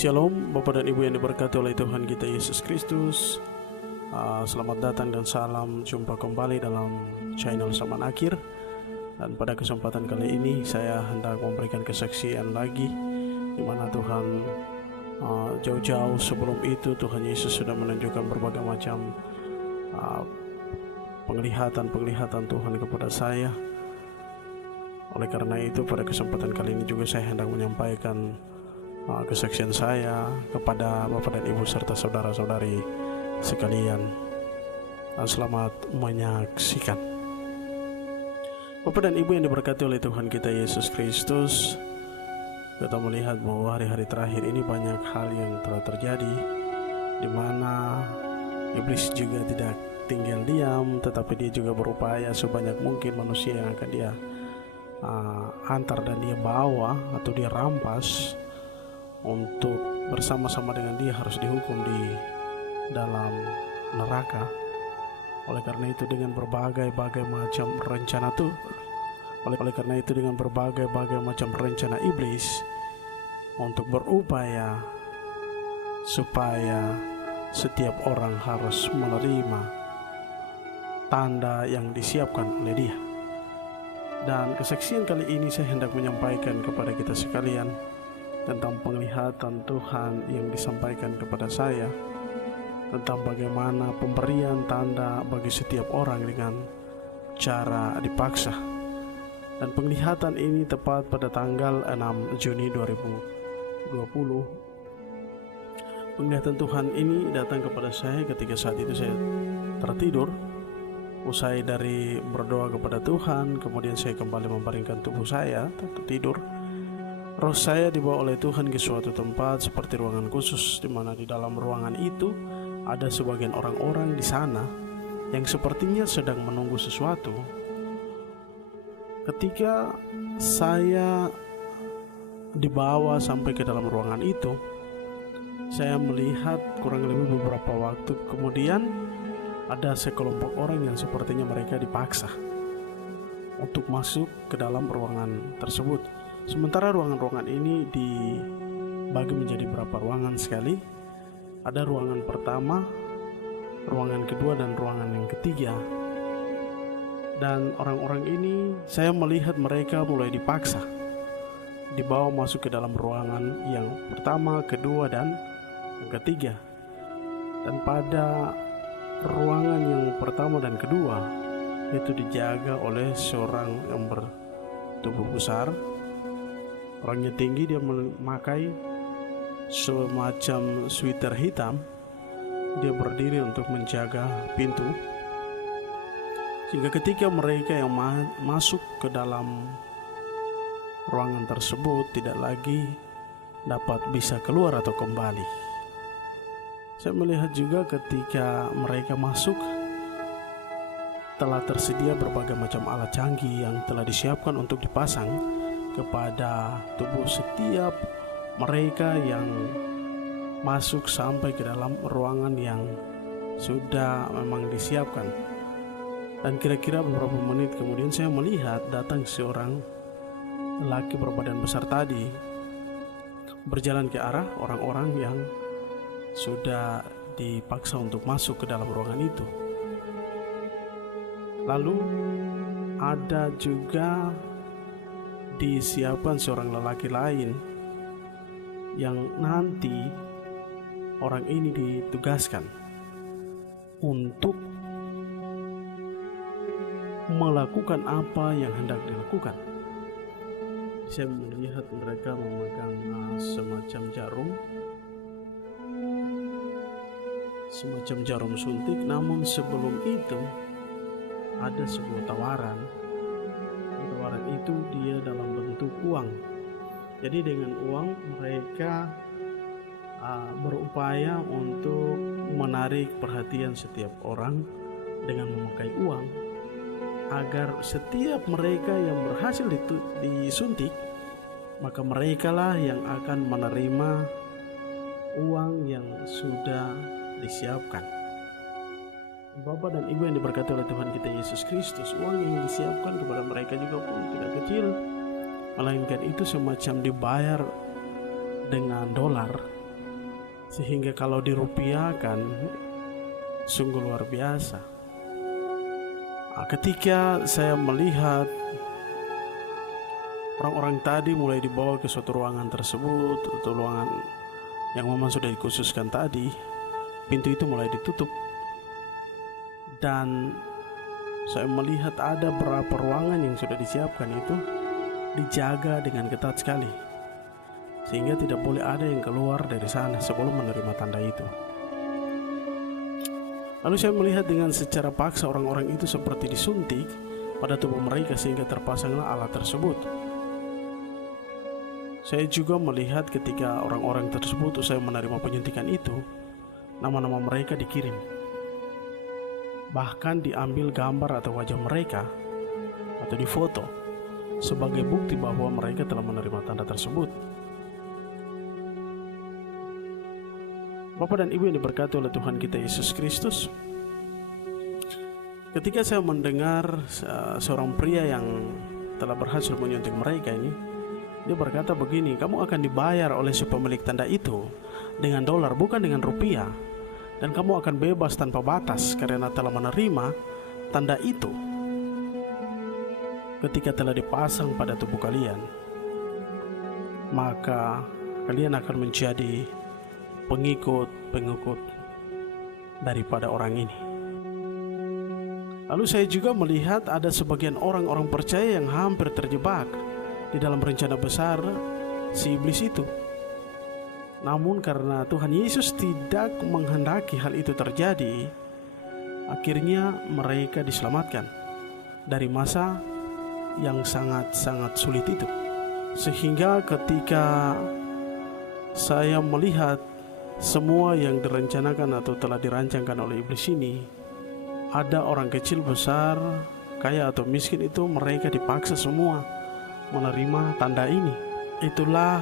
Shalom Bapak dan Ibu yang diberkati oleh Tuhan kita Yesus Kristus. Selamat datang dan salam jumpa kembali dalam channel Zaman Akhir. Dan pada kesempatan kali ini saya hendak memberikan kesaksian lagi, di mana Tuhan jauh-jauh sebelum itu Tuhan Yesus sudah menunjukkan berbagai macam penglihatan Tuhan kepada saya. Oleh karena itu pada kesempatan kali ini juga saya hendak menyampaikan kesaksian saya kepada Bapak dan Ibu serta saudara-saudari sekalian. Selamat menyaksikan. Bapak dan Ibu yang diberkati oleh Tuhan kita Yesus Kristus, kita melihat bahwa hari-hari terakhir ini banyak hal yang telah terjadi, di mana iblis juga tidak tinggal diam, tetapi dia juga berupaya sebanyak mungkin manusia yang akan dia antar dan dia bawa atau dia rampas untuk bersama-sama dengan dia harus dihukum di dalam neraka. Oleh karena itu dengan berbagai macam rencana dengan berbagai macam rencana iblis untuk berupaya supaya setiap orang harus menerima tanda yang disiapkan oleh dia. Dan kesaksian kali ini saya hendak menyampaikan kepada kita sekalian tentang penglihatan Tuhan yang disampaikan kepada saya, tentang bagaimana pemberian tanda bagi setiap orang dengan cara dipaksa. Dan penglihatan ini tepat pada tanggal 6 Juni 2020. Penglihatan Tuhan ini datang kepada saya ketika saat itu saya tertidur. Usai dari berdoa kepada Tuhan, kemudian saya kembali membaringkan tubuh saya tertidur. Roh saya dibawa oleh Tuhan ke suatu tempat seperti ruangan khusus, di mana di dalam ruangan itu ada sebagian orang-orang di sana yang sepertinya sedang menunggu sesuatu. Ketika saya dibawa sampai ke dalam ruangan itu, saya melihat kurang lebih beberapa waktu kemudian ada sekelompok orang yang sepertinya mereka dipaksa untuk masuk ke dalam ruangan tersebut. Sementara ruangan-ruangan ini dibagi menjadi beberapa ruangan sekali. Ada ruangan pertama, ruangan kedua, dan ruangan yang ketiga. Dan orang-orang ini saya melihat mereka mulai dipaksa dibawa masuk ke dalam ruangan yang pertama, kedua, dan yang ketiga. Dan pada ruangan yang pertama dan kedua itu dijaga oleh seorang yang bertubuh besar. Orangnya tinggi, dia memakai semacam sweater hitam. Dia berdiri untuk menjaga pintu, sehingga ketika mereka yang masuk ke dalam ruangan tersebut tidak lagi dapat bisa keluar atau kembali. Saya melihat juga ketika mereka masuk telah tersedia berbagai macam alat canggih yang telah disiapkan untuk dipasang kepada tubuh setiap mereka yang masuk sampai ke dalam ruangan yang sudah memang disiapkan. Dan kira-kira beberapa menit kemudian saya melihat datang seorang lelaki berbadan besar tadi berjalan ke arah orang-orang yang sudah dipaksa untuk masuk ke dalam ruangan itu. Lalu ada juga disiapkan seorang lelaki lain yang nanti orang ini ditugaskan untuk melakukan apa yang hendak dilakukan. Saya melihat mereka memegang semacam jarum suntik. Namun sebelum itu ada sebuah tawaran. Tawaran itu dia dalam bentuk uang. Jadi dengan uang mereka berupaya untuk menarik perhatian setiap orang dengan memakai uang, agar setiap mereka yang berhasil disuntik, maka merekalah yang akan menerima uang yang sudah disiapkan. Bapak dan Ibu yang diberkati oleh Tuhan kita Yesus Kristus, uang yang disiapkan kepada mereka juga pun tidak kecil, melainkan itu semacam dibayar dengan dolar sehingga kalau dirupiahkan sungguh luar biasa. Ketika saya melihat orang-orang tadi mulai dibawa ke suatu ruangan tersebut, atau ruangan yang memang sudah dikhususkan tadi, pintu itu mulai ditutup. Dan saya melihat ada beberapa ruangan yang sudah disiapkan itu dijaga dengan ketat sekali, sehingga tidak boleh ada yang keluar dari sana sebelum menerima tanda itu. Lalu saya melihat dengan secara paksa orang-orang itu seperti disuntik pada tubuh mereka sehingga terpasanglah alat tersebut. Saya juga melihat ketika orang-orang tersebut usai menerima penyuntikan itu, nama-nama mereka dikirim. Bahkan diambil gambar atau wajah mereka atau difoto sebagai bukti bahwa mereka telah menerima tanda tersebut. Bapak dan Ibu yang diberkati oleh Tuhan kita Yesus Kristus, ketika saya mendengar seorang pria yang telah berhasil menyuntik mereka ini, dia berkata begini, kamu akan dibayar oleh si pemilik tanda itu dengan dolar, bukan dengan rupiah. Dan kamu akan bebas tanpa batas karena telah menerima tanda itu ketika telah dipasang pada tubuh kalian. Maka kalian akan menjadi pengikut daripada orang ini. Lalu saya juga melihat ada sebagian orang-orang percaya yang hampir terjebak di dalam rencana besar si iblis itu. Namun karena Tuhan Yesus tidak menghendaki hal itu terjadi, akhirnya mereka diselamatkan dari masa yang sangat-sangat sulit itu. Sehingga ketika saya melihat semua yang direncanakan atau telah dirancangkan oleh iblis ini, ada orang kecil, besar, kaya atau miskin, itu mereka dipaksa semua menerima tanda ini. Itulah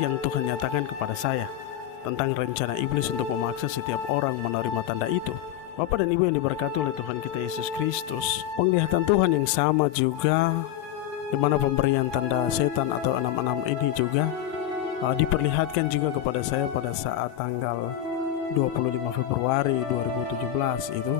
yang Tuhan nyatakan kepada saya tentang rencana iblis untuk memaksa setiap orang menerima tanda itu. Bapak dan Ibu yang diberkati oleh Tuhan kita Yesus Kristus, penglihatan Tuhan yang sama juga di mana pemberian tanda setan atau 66 ini juga diperlihatkan juga kepada saya pada saat tanggal 25 Februari 2017 itu.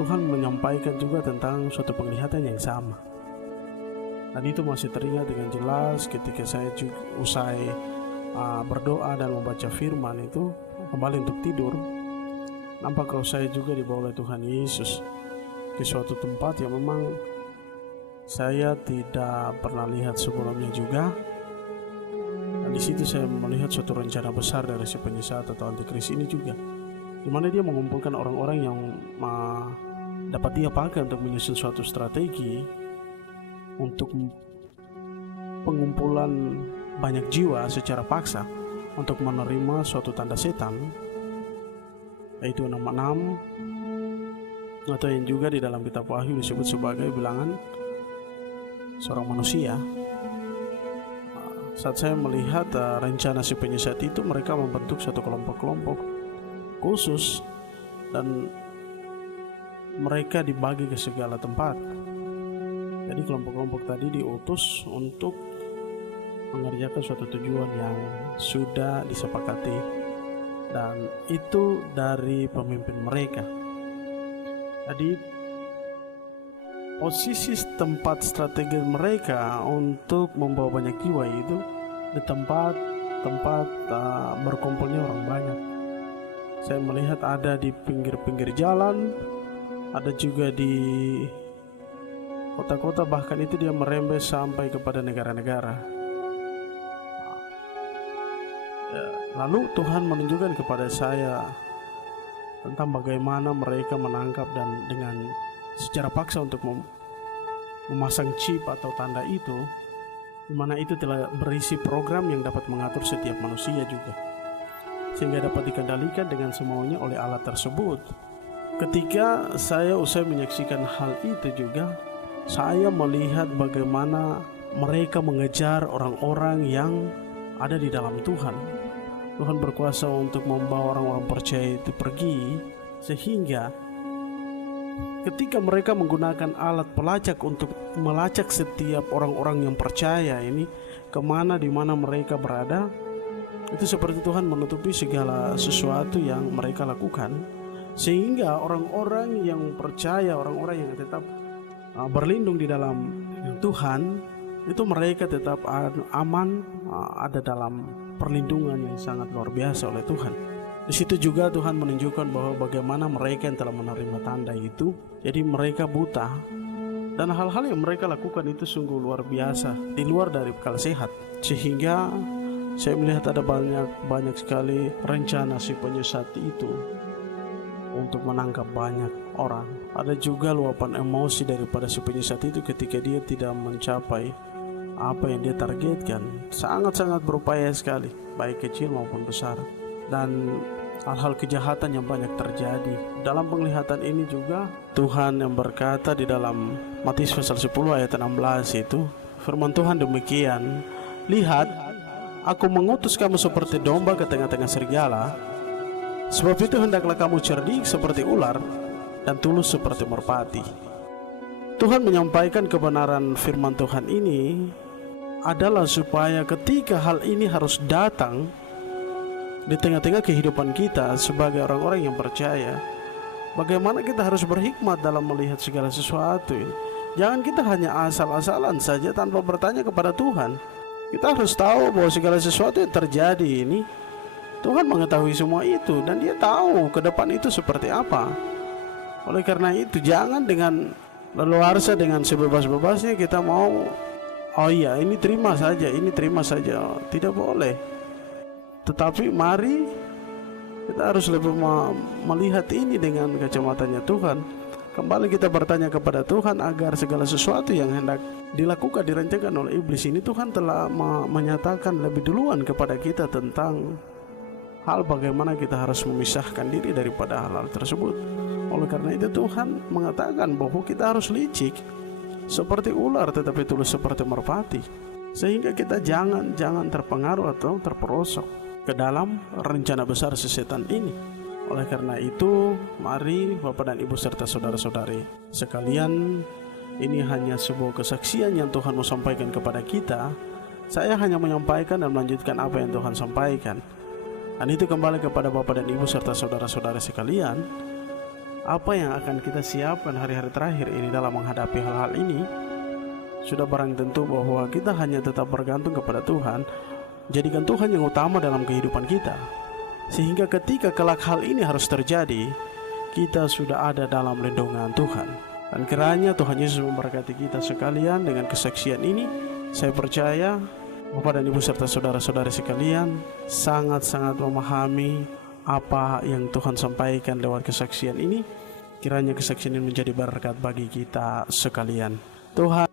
Tuhan menyampaikan juga tentang suatu penglihatan yang sama. Dan itu masih teringat dengan jelas ketika saya juga usai berdoa dan membaca firman itu kembali untuk tidur. Nampak kalau saya juga dibawa oleh Tuhan Yesus ke suatu tempat yang memang saya tidak pernah lihat sebelumnya juga. Dan di situ saya melihat suatu rencana besar dari si penyesat atau antikris ini juga, di mana dia mengumpulkan orang-orang yang dapat dia pakai untuk menyusun suatu strategi untuk pengumpulan banyak jiwa secara paksa untuk menerima suatu tanda setan, yaitu 66, atau yang juga di dalam kitab Wahyu disebut sebagai bilangan seorang manusia. Saat saya melihat rencana si penyesat itu, mereka membentuk satu kelompok-kelompok khusus dan mereka dibagi ke segala tempat. Jadi kelompok-kelompok tadi diutus untuk mengerjakan suatu tujuan yang sudah disepakati, dan itu dari pemimpin mereka. Jadi posisi tempat strategi mereka untuk membawa banyak jiwa itu di tempat berkumpulnya orang banyak. Saya melihat ada di pinggir-pinggir jalan, ada juga di kota-kota, bahkan itu dia merembes sampai kepada negara-negara. Lalu Tuhan menunjukkan kepada saya tentang bagaimana mereka menangkap dan dengan secara paksa untuk memasang chip atau tanda itu, di mana itu telah berisi program yang dapat mengatur setiap manusia juga, sehingga dapat dikendalikan dengan semaunya oleh alat tersebut. Ketika saya usai menyaksikan hal itu juga, saya melihat bagaimana mereka mengejar orang-orang yang ada di dalam Tuhan. Tuhan berkuasa untuk membawa orang-orang percaya itu pergi, sehingga ketika mereka menggunakan alat pelacak untuk melacak setiap orang-orang yang percaya ini kemana di mana mereka berada, Itu seperti Tuhan menutupi segala sesuatu yang mereka lakukan, sehingga orang-orang yang percaya, orang-orang yang tetap berlindung di dalam Tuhan, itu mereka tetap aman, ada dalam perlindungan yang sangat luar biasa oleh Tuhan. Di situ juga Tuhan menunjukkan bahwa bagaimana mereka yang telah menerima tanda itu, jadi mereka buta, dan hal-hal yang mereka lakukan itu sungguh luar biasa, di luar dari akal sehat. Sehingga saya melihat ada banyak sekali rencana si penyesat itu untuk menangkap banyak orang. Ada juga luapan emosi daripada si penyesat itu ketika dia tidak mencapai apa yang dia targetkan. Sangat-sangat berupaya sekali, baik kecil maupun besar. Dan hal-hal kejahatan yang banyak terjadi. Dalam penglihatan ini juga Tuhan yang berkata di dalam Matius pasal 10 ayat 16 itu, firman Tuhan demikian, "Lihat, aku mengutus kamu seperti domba ke tengah-tengah serigala. Sebab itu hendaklah kamu cerdik seperti ular dan tulus seperti merpati." Tuhan menyampaikan kebenaran firman Tuhan ini adalah supaya ketika hal ini harus datang di tengah-tengah kehidupan kita sebagai orang-orang yang percaya, bagaimana kita harus berhikmat dalam melihat segala sesuatu ini. Jangan kita hanya asal-asalan saja tanpa bertanya kepada Tuhan. Kita harus tahu bahwa segala sesuatu yang terjadi ini, Tuhan mengetahui semua itu, dan Dia tahu ke depan itu seperti apa. Oleh karena itu, jangan dengan leluasa, dengan sebebas-bebasnya kita mau, oh iya, ini terima saja, ini terima saja. Tidak boleh. Tetapi mari kita harus lebih melihat ini dengan kacamatanya Tuhan. Kembali kita bertanya kepada Tuhan agar segala sesuatu yang hendak dilakukan, direncanakan oleh iblis ini, Tuhan telah menyatakan lebih duluan kepada kita tentang hal bagaimana kita harus memisahkan diri daripada hal-hal tersebut. Oleh karena itu Tuhan mengatakan bahwa kita harus licik seperti ular tetapi tulus seperti merpati, sehingga kita jangan terpengaruh atau terperosok ke dalam rencana besar si setan ini. Oleh karena itu, mari Bapak dan Ibu serta saudara-saudari sekalian, ini hanya sebuah kesaksian yang Tuhan mau sampaikan kepada kita. Saya hanya menyampaikan dan melanjutkan apa yang Tuhan sampaikan. Dan itu kembali kepada Bapak dan Ibu serta saudara-saudara sekalian, apa yang akan kita siapkan hari-hari terakhir ini dalam menghadapi hal-hal ini. Sudah barang tentu bahwa kita hanya tetap bergantung kepada Tuhan. Jadikan Tuhan yang utama dalam kehidupan kita, sehingga ketika kelak hal ini harus terjadi, kita sudah ada dalam lindungan Tuhan. Dan kiranya Tuhan Yesus memberkati kita sekalian dengan kesaksian ini. Saya percaya Bapak dan Ibu serta saudara-saudari sekalian sangat-sangat memahami apa yang Tuhan sampaikan lewat kesaksian ini. Kiranya kesaksian ini menjadi berkat bagi kita sekalian. Tuhan